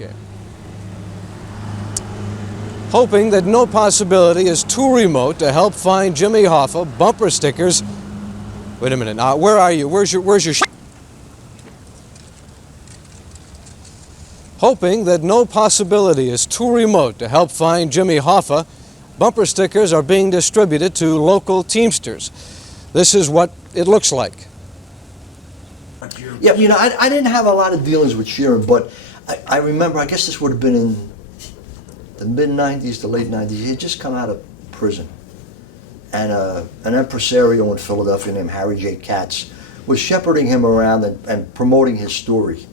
Okay. Hoping that no possibility is too remote to help find Jimmy Hoffa bumper stickers. Wait a minute. Now, where are you? Where's your Hoping that no possibility is too remote to help find Jimmy Hoffa, bumper stickers are being distributed to local Teamsters. This is what it looks like. Yeah, you know, I didn't have a lot of dealings with Sheeran, but I remember, I guess this would have been in the mid-'90s, the late '90s. He had just come out of prison. And an impresario in Philadelphia named Harry J. Katz was shepherding him around and promoting his story.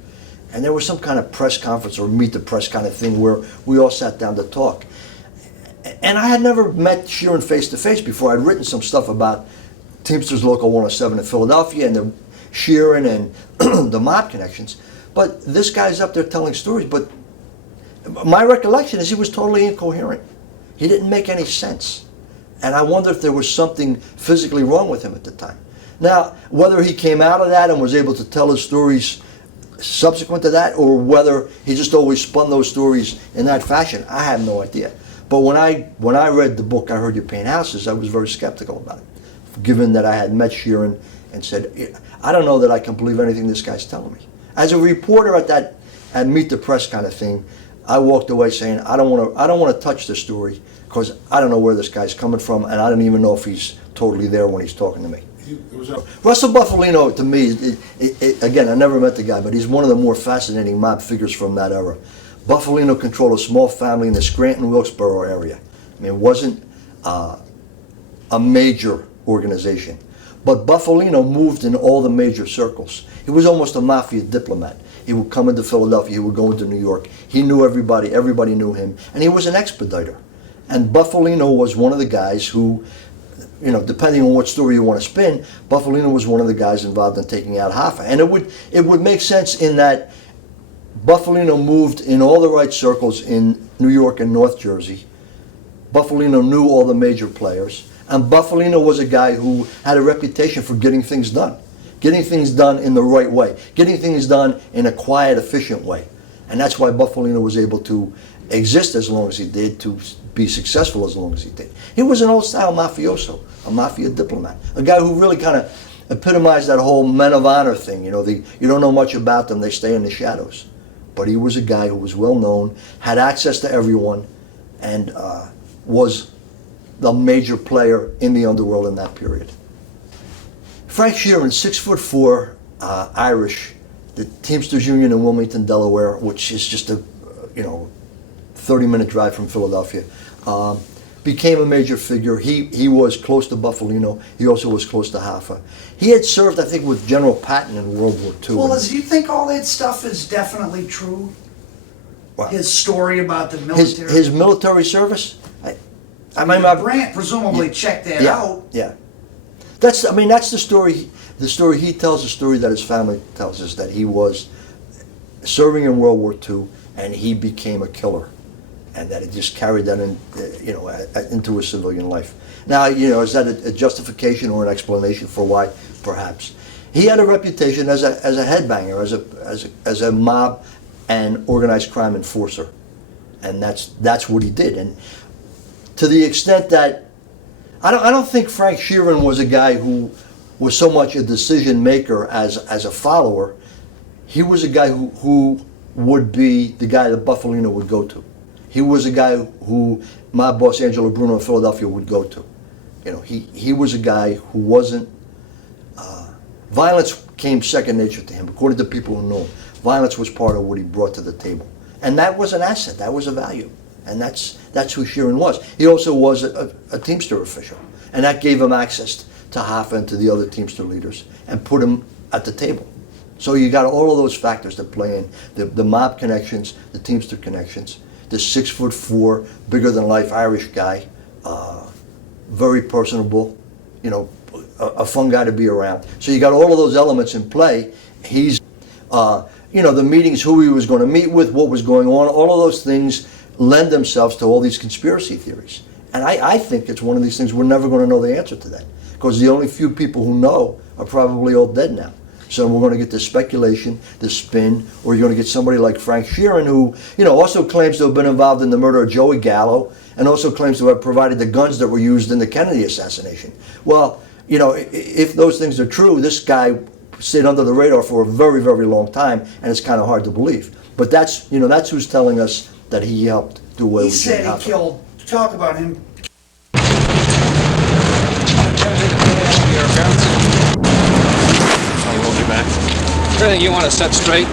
And there was some kind of press conference or meet the press kind of thing where we all sat down to talk. And I had never met Sheeran face to face before. I'd written some stuff about Teamsters Local 107 in Philadelphia and the Sheeran and the mob connections. But this guy's up there telling stories. But my recollection is he was totally incoherent. He didn't make any sense. And I wonder if there was something physically wrong with him at the time. Now, whether he came out of that and was able to tell his stories subsequent to that, or whether he just always spun those stories in that fashion, I have no idea. But when I read the book, I Heard You Paint Houses, I was very skeptical about it, given that I had met Sheeran and said, I don't know that I can believe anything this guy's telling me. As a reporter at Meet the Press kind of thing, I walked away saying, I don't want to touch this story because I don't know where this guy's coming from, and I don't even know if he's totally there when he's talking to me. Russel Bufalino, to me, again, I never met the guy, but he's one of the more fascinating mob figures from that era. Bufalino controlled a small family in the Scranton-Wilkesboro area. I mean, it wasn't a major organization. But Bufalino moved in all the major circles. He was almost a mafia diplomat. He would come into Philadelphia, he would go into New York. He knew everybody knew him, and he was an expediter. And Bufalino was one of the guys who, you know, depending on what story you want to spin, Bufalino was one of the guys involved in taking out Hoffa. And it would make sense in that Bufalino moved in all the right circles in New York and North Jersey. Bufalino knew all the major players. And Bufalino was a guy who had a reputation for getting things done. Getting things done in the right way. Getting things done in a quiet, efficient way. And that's why Bufalino was able to exist as long as he did, to be successful as long as he did. He was an old-style mafioso, a mafia diplomat, a guy who really kind of epitomized that whole men of honor thing. You know, you don't know much about them, they stay in the shadows. But he was a guy who was well-known, had access to everyone, and was the major player in the underworld in that period. Frank Sheeran, 6'4", Irish, the Teamsters Union in Wilmington, Delaware, which is just a 30-minute drive from Philadelphia, became a major figure. He was close to Bufalino. He also was close to Hoffa. He had served, I think, with General Patton in World War II. Well, do you think all that stuff is definitely true? What? His story about the military? His military service? I mean, Brandt presumably checked that out. Yeah. That's the story. The story he tells, the story that his family tells us, that he was serving in World War II and he became a killer, and that it just carried that into his civilian life. Now, is that a justification or an explanation for why? Perhaps. He had a reputation as a headbanger, as a mob and organized crime enforcer, and that's what he did. And to the extent that I don't think Frank Sheeran was a guy who was so much a decision maker as a follower. He was a guy who would be the guy that Bufalino would go to. He was a guy who my boss Angelo Bruno in Philadelphia would go to. He was a guy who wasn't. Violence came second nature to him, according to people who know him. Violence was part of what he brought to the table, and that was an asset. That was a value. And that's who Sheeran was. He also was a Teamster official. And that gave him access to Hoffa and to the other Teamster leaders and put him at the table. So you got all of those factors that play in. The mob connections, the Teamster connections, the 6'4", bigger than life Irish guy, very personable, a fun guy to be around. So you got all of those elements in play. He's, the meetings, who he was going to meet with, what was going on, all of those things lend themselves to all these conspiracy theories. And I think it's one of these things we're never going to know the answer to that, because the only few people who know are probably all dead now. So we're going to get the speculation, the spin, or you're going to get somebody like Frank Sheeran, who, also claims to have been involved in the murder of Joey Gallo, and also claims to have provided the guns that were used in the Kennedy assassination. Well, if those things are true, this guy stayed under the radar for a very, very long time, and it's kind of hard to believe. But that's who's telling us that he helped do away with Jimmy Hoffa. He said he killed. Talk about him. Everything you want to set straight,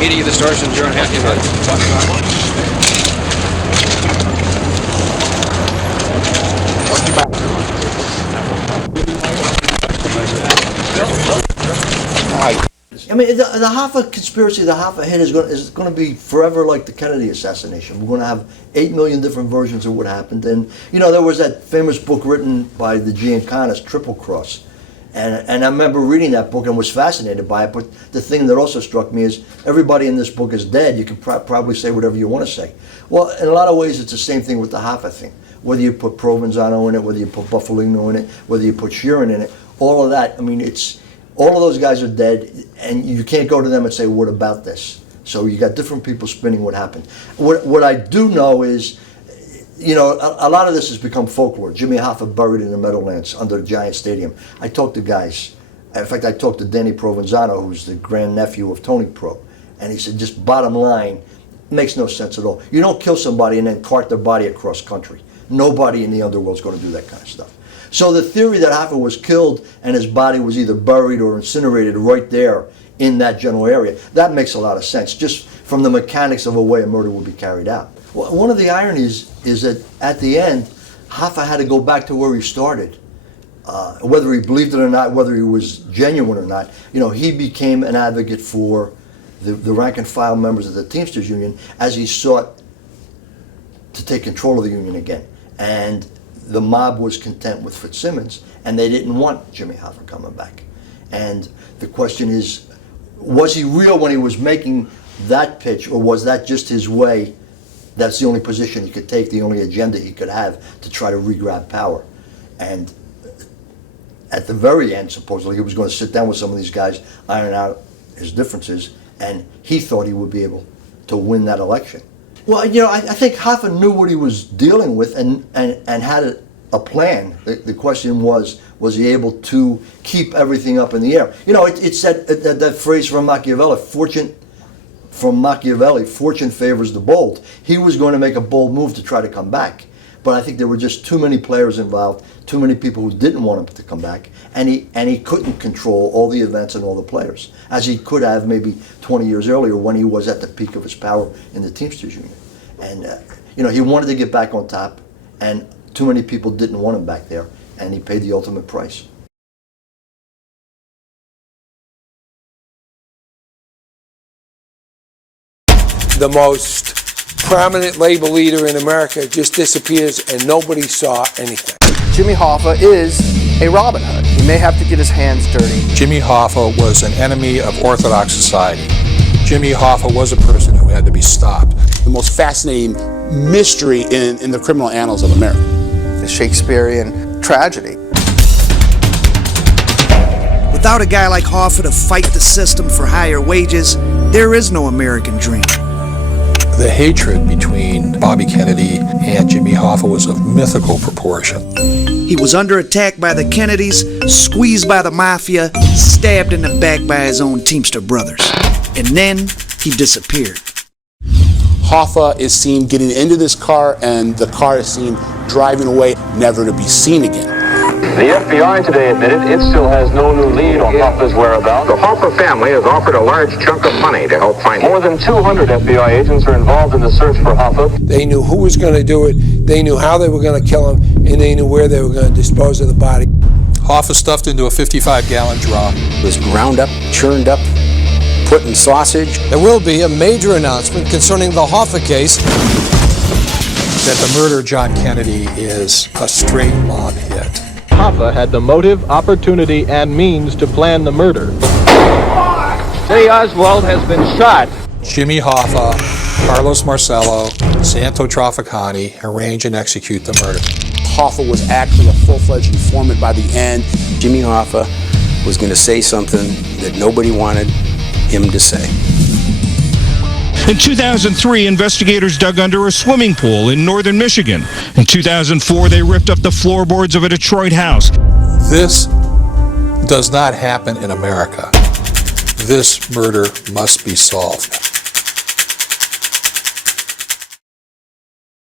media distortions, you're unhappy about it. Talk about it. I mean, the Hoffa conspiracy, the Hoffa hit is going to be forever like the Kennedy assassination. We're going to have 8 million different versions of what happened. And, there was that famous book written by the Giancanas, Triple Cross. And I remember reading that book and was fascinated by it. But the thing that also struck me is everybody in this book is dead. You can probably say whatever you want to say. Well, in a lot of ways, it's the same thing with the Hoffa thing. Whether you put Provenzano in it, whether you put Bufalino in it, whether you put Sheeran in it, all of that, I mean, all of those guys are dead, and you can't go to them and say, what about this? So you got different people spinning what happened. What I do know is, a lot of this has become folklore. Jimmy Hoffa buried in the Meadowlands under a giant stadium. I talked to guys. In fact, I talked to Danny Provenzano, who's the grandnephew of Tony Pro, and he said, just bottom line, it makes no sense at all. You don't kill somebody and then cart their body across country. Nobody in the underworld's going to do that kind of stuff. So the theory that Hoffa was killed and his body was either buried or incinerated right there in that general area, that makes a lot of sense, just from the mechanics of a way a murder would be carried out. Well, one of the ironies is that at the end, Hoffa had to go back to where he started. Whether he believed it or not, whether he was genuine or not, he became an advocate for the rank and file members of the Teamsters Union as he sought to take control of the union again. And the mob was content with Fitzsimmons, and they didn't want Jimmy Hoffa coming back. And the question is, was he real when he was making that pitch, or was that just his way? That's the only position he could take, the only agenda he could have to try to re-grab power. And at the very end, supposedly, he was going to sit down with some of these guys, iron out his differences, and he thought he would be able to win that election. Well, I think Hoffa knew what he was dealing with and had a plan. The question was he able to keep everything up in the air? It's that phrase from Machiavelli, fortune favors the bold. He was going to make a bold move to try to come back. But I think there were just too many players involved, too many people who didn't want him to come back, and he couldn't control all the events and all the players, as he could have maybe 20 years earlier when he was at the peak of his power in the Teamsters Union. And he wanted to get back on top, and too many people didn't want him back there, and he paid the ultimate price. The most prominent labor leader in America just disappears and nobody saw anything. Jimmy Hoffa is a Robin Hood. He may have to get his hands dirty. Jimmy Hoffa was an enemy of Orthodox society. Jimmy Hoffa was a person who had to be stopped. The most fascinating mystery in the criminal annals of America. The Shakespearean tragedy. Without a guy like Hoffa to fight the system for higher wages, there is no American dream. The hatred between Bobby Kennedy and Jimmy Hoffa was of mythical proportion. He was under attack by the Kennedys, squeezed by the Mafia, stabbed in the back by his own Teamster brothers. And then he disappeared. Hoffa is seen getting into this car, and the car is seen driving away, never to be seen again. The FBI today admitted it still has no new lead on Hoffa's whereabouts. The Hoffa family has offered a large chunk of money to help find him. More than 200 FBI agents are involved in the search for Hoffa. They knew who was going to do it, they knew how they were going to kill him, and they knew where they were going to dispose of the body. Hoffa stuffed into a 55-gallon drum. It was ground up, churned up, put in sausage. There will be a major announcement concerning the Hoffa case. That the murder of John Kennedy is a straight mob hit. Hoffa had the motive, opportunity, and means to plan the murder. Say Oswald has been shot. Jimmy Hoffa, Carlos Marcello, Santo Trafficani arrange and execute the murder. Hoffa was actually a full-fledged informant by the end. Jimmy Hoffa was going to say something that nobody wanted him to say. In 2003, investigators dug under a swimming pool in northern Michigan. In 2004, they ripped up the floorboards of a Detroit house. This does not happen in America. This murder must be solved.